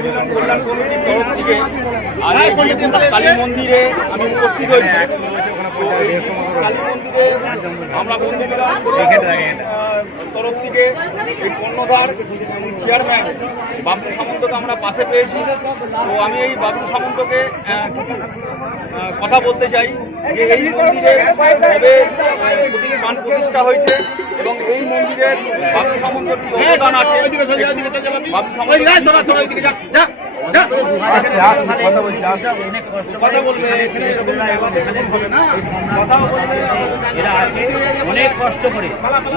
নবীন কল্যাণ কমিটির তরফ থেকে কালী মন্দিরে আমি উপস্থিত হয়েছি। কালী মন্দিরে আমরা বন্ধু মিলন তরফ থেকে এই কর্ণধার চেয়ারম্যান বাবলু সামন্তকে আমরা পাশে পেয়েছি। তো আমি এই বাবলু সামন্তকে কিছু কথা বলতে চাই যে এই মন্দিরে কবে প্রাণ প্রতিষ্ঠা হয়েছে এবং এই মন্দিরের বাবলু সামন্তর কি অবদান আছে। এরা আছে অনেক কষ্ট করে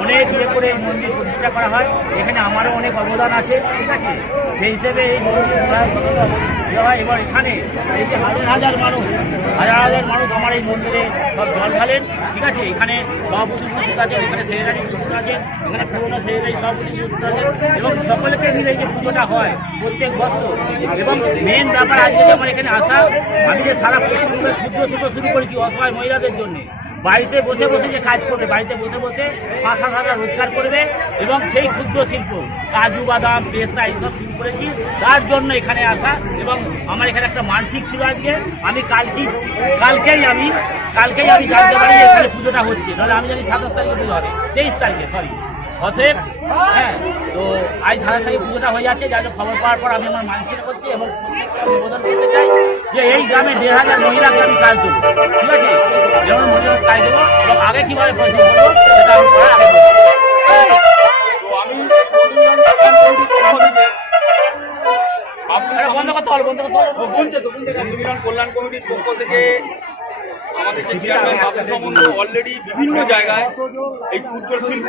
অনেক ইয়ে করে এই মন্দির প্রতিষ্ঠা করা হয়। এখানে আমারও অনেক অবদান আছে, ঠিক আছে। সেই হিসেবে এই মন্দির হয়। এবার এখানে এই যে হাজার হাজার মানুষ আমার এই মন্দিরে সব জল ঢালেন, ঠিক আছে। এখানে সভাপতি উপস্থিত আছেন, এখানে সেক্রেটারি উপস্থিত আছেন, এখানে পুরোনো সেক্রেটারি সভাপতি উপস্থিত আছেন এবং সকলকে মিলে এই যে পুজোটা হয় প্রত্যেক বছর। এবং মেন ব্যাপার আজকে আমার এখানে আসা, আমি যে সারা পশ্চিমবঙ্গে ক্ষুদ্র শিল্প শুরু করেছি অসহায় মহিলাদের জন্য। বাড়িতে বসে বসে যে কাজ করবে, বাড়িতে বসে বসে 5,000 টাকা রোজগার করবে এবং সেই ক্ষুদ্র শিল্প কাজু বাদাম পেস্তা এইসব শুরু করেছি, তার জন্য এখানে আসা। এবং আমার এখানে একটা মানসিক ছিল আজকে, আমি কালকেই আমি জানতে পারি যে এখানে পুজোটা হচ্ছে। তাহলে আমি জানি 27 তারিখে পুজো হবে, 23 তারিখে অতএব হ্যাঁ। তো আজ 27 তারিখে পুজোটা হয়ে যাচ্ছে, যার খবর পাওয়ার পর আমি আমার মানসিক করছি এবং প্রদান করতে চাই যে এই গ্রামে 1,500 মহিলাকে আমি কাজ দেবো, ঠিক আছে। যেমন মহিলাকে কাজ দেবো এবং আগে কীভাবে পরিশ্রম করবো সেটা আমি পরে আগে বলবো। তো আমি বন্ধ করতে হবে কল্যাণ কমিটির পক্ষ থেকে আমাদের যে চেয়ারম্যান বাবলু সামন্ত অলরেডি বিভিন্ন জায়গায় এই ক্ষুদ্র শিল্প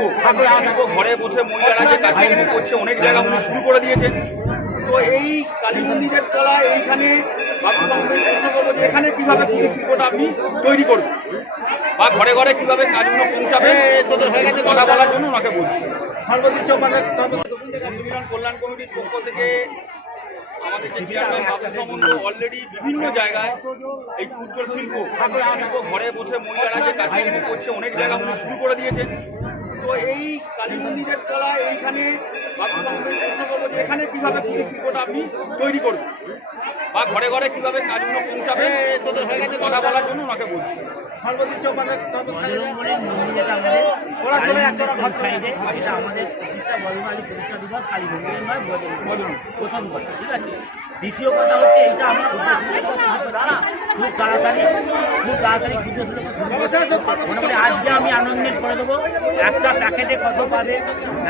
ঘরে বসে মহিলারা যে কাজকর্ম করছে অনেক জায়গা উনি শুরু করে দিয়েছেন। তো এই কালী মন্দিরের তলায় এইখানে বাবলু সামন্ত প্রশ্ন করবো যে এখানে কীভাবে ক্ষুদ্র শিল্পটা আপনি তৈরি করবেন বা ঘরে ঘরে কীভাবে কাজগুলো পৌঁছাবেন তোদের হয়ে গেছে কথা বলার জন্য ওনাকে বলছি। সর্বোচ্চ কল্যাণ কমিটির পক্ষ থেকে আমাদের যে চেয়ারম্যান বাবলু সামন্ত অলরেডি বিভিন্ন জায়গায় এই ক্ষুদ্র শিল্প ঘরে বসে মহিলারা যে কাজকর্ম করছে অনেক জায়গা উনি শুরু করে দিয়েছেন। তো এই কালী মন্দিরের তলায় এইখানে বাবলু সামন্ত প্রশ্ন করবো যে এখানে কীভাবে ক্ষুদ্র শিল্পটা আপনি তৈরি করবেন বা ঘরে ঘরে কীভাবে কাজগুলো পৌঁছাবেন তোদের হয়ে গেছে কথা বলার জন্য ওনাকে বলছি। আমাদের প্রতিষ্ঠা দিবস কালী মন্দিরের নয়, প্রথম কথা, ঠিক আছে। দ্বিতীয় কথা হচ্ছে এইটা আমরা খুব তাড়াতাড়ি ক্ষুদ্র শিল্প শুরু করতে মোটামুটি আজকে আমি অ্যানাউন্সমেন্ট করে দেবো। একটা প্যাকেটে কত পাবে,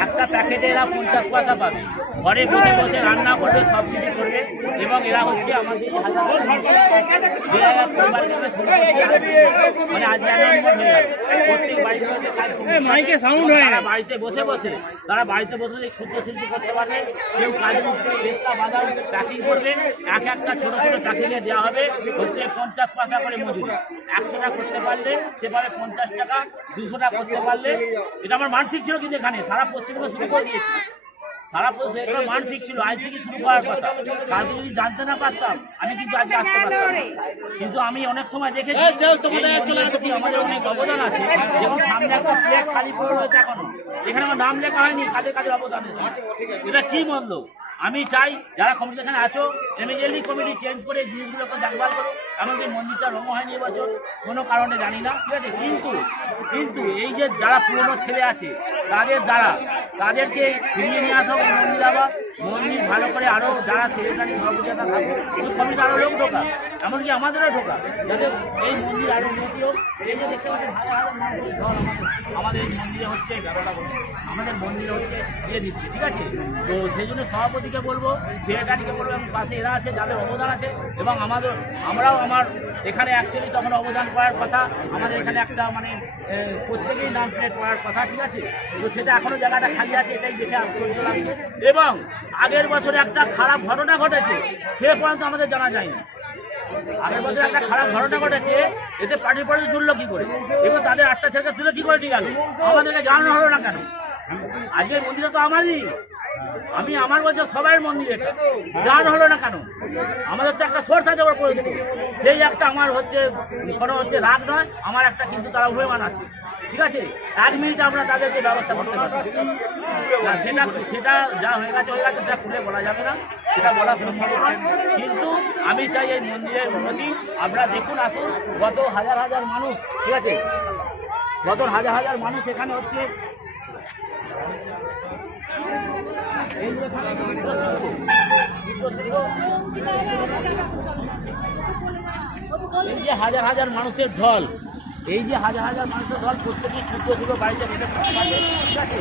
একটা প্যাকেটে এরা 50 পয়সা পাবে। ঘরে বসে বসে রান্না করবে, সব কিছু করবে এবং এরা হচ্ছে আমাদের মানে আজকে অ্যানাউন্সমেন্ট হয়ে যাবে। প্রত্যেক বাড়িতে বাড়িতে বসে বসে ক্ষুদ্র শিল্প করতে পারবে। কেউ কাজু পেস্তা বাদাম প্যাকিং করবে, এক একটা ছোট ছোট প্যাকিংয়ে দেওয়া হবে হচ্ছে 50 পয়সা করে মজুরি। 100 টাকা করতে পারলে সে পাবে 50 টাকা, 200 টাকা করতে পারলে। এটা আমার মানসিক ছিল, কিন্তু এখানে সারা পশ্চিমবঙ্গে শুরু করে দিয়েছি। সারা পশ্চিম মানসিক ছিল আজ থেকে শুরু করার কথা। কালকে যদি জানতে না পারতাম আমি কিন্তু আজকে আসতে পারতাম। কিন্তু আমি অনেক সময় দেখেছি আমাদের অনেক অবদান আছে। যেমন সামনে একটা প্লেট খালি পড়ে রয়েছে এখনো, এখানে আমার নাম লেখা হয়নি কাদের অবদান আছে। এটা কি বন্ধ? আমি চাই যারা কমিটি এখানে আছো ইমিডিয়েটলি কমিটি চেঞ্জ করে জিনিসগুলোকে দেখভাল করো। এমনকি মন্দিরটা রঙ হয়নি এবছর, কোনো কারণে জানি না, ঠিক আছে। কিন্তু এই যে যারা পুরনো ছেলে আছে তাদেরকে ফিরিয়ে নিয়ে আসা হোক মন্দির। আবার মন্দির ভালো করে আরও যারা সেক্রেটারি সভাপতিরা থাকে কমিটি আরও লোক ঢোকা, এমনকি আমাদেরও ঢোকা, যাতে এই মন্দির আরও উন্নতি হোক। এই যে দেখতে পাচ্ছি আমাদের এই মন্দিরে হচ্ছে আমাদের মন্দিরে হচ্ছে দিয়ে দিচ্ছে, ঠিক আছে। তো সেই জন্য সভাপতিকে বলবো, সেক্রেটারিকে বলবো এবং পাশে এরা আছে যাদের অবদান আছে এবং আমরাও আমার এখানে অ্যাকচুয়ালি তখন অবদান করার কথা। আমাদের এখানে একটা মানে প্রত্যেকেই নাম প্লেট করার কথা, ঠিক আছে। তো সেটা এখনও জায়গাটা খালি আছে, এটাই দেখে আশ্চর্য লাগছে। এবং আগের বছরে একটা খারাপ ঘটনা ঘটেছে, সে পর্যন্ত আমাদের জানা যায়নি। আগের বছর একটা খারাপ ঘটনা ঘটেছে, এতে পার্টি জুড়লো কি করে এবং তাদের 8টা ছেলেকে তুলে কি করে নিয়ে গেল, আমাদেরকে জানানো হলো না কেন? আজকের মন্দিরে তো আমারই, আমি আমার বলছে সবাই মন্দির এটা যার হলো না কেন, আমাদের তো একটা সোর্স আছে ওর পরিচিত, সেই একটা আমার হচ্ছে কোনো হচ্ছে রাগ নয়, আমার একটা কিন্তু তারা অভিমান আছে, ঠিক আছে? 1 মিনিটে আমরা তাদেরকে ব্যবস্থা করতে পারি না, সেটা যা হয়ে গেছে সেটা খুলে বলা যাবে না, সেটা বলা সম্ভব নয়। কিন্তু আমি চাই এই মন্দিরের উন্নতি। আপনারা দেখুন, আসুন, গত হাজার হাজার মানুষ, ঠিক আছে, গত হাজার হাজার মানুষ এখানে হচ্ছে এই যে এখানে এই যে হাজার হাজার মানুষের ঢল, এই যে হাজার হাজার মানুষের ঢল প্রত্যেকেই ক্ষুদ্র ছিল বাড়িতে বসে থাকতে পারবে, ঠিক আছে?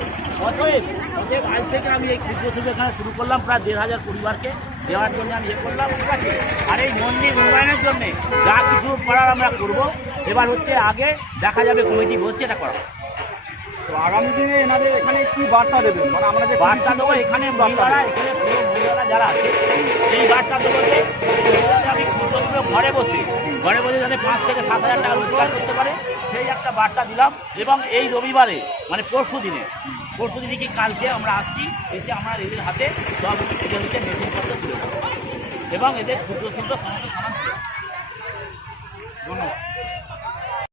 অতএব আজ থেকে আমি এই ক্ষুদ্র ছিল এখানে শুরু করলাম, প্রায় 1,500 পরিবারকে দেওয়ার জন্য আমি করলাম, ঠিক আছে? আর এই মন্দির উন্নয়নের জন্যে যা কিছু করার আমরা করব। এবার হচ্ছে আগে দেখা যাবে কমিটি বসছে এটা করা। তো আগামী দিনে এনাদের এখানে কি বার্তা দেবেন, মানে আমরা যে বার্তা দেবো এখানে মহিলারা, এখানে পুরো মহিলারা যারা আছে সেই বার্তা দেবো যে আমি ক্ষুদ্র ঘরে বসে যাতে 5 থেকে 7 হাজার টাকা রোজগার করতে পারে, সেই একটা বার্তা দিলাম। এবং এই রবিবারে মানে পরশু দিনে কি কালকে আমরা আসছি, এসে আমরা এদের হাতে সব মেশিনপত্র তুলে দেবো এবং এদের ক্ষুদ্র সমস্ত সামান তুলে দেবো। ধন্যবাদ।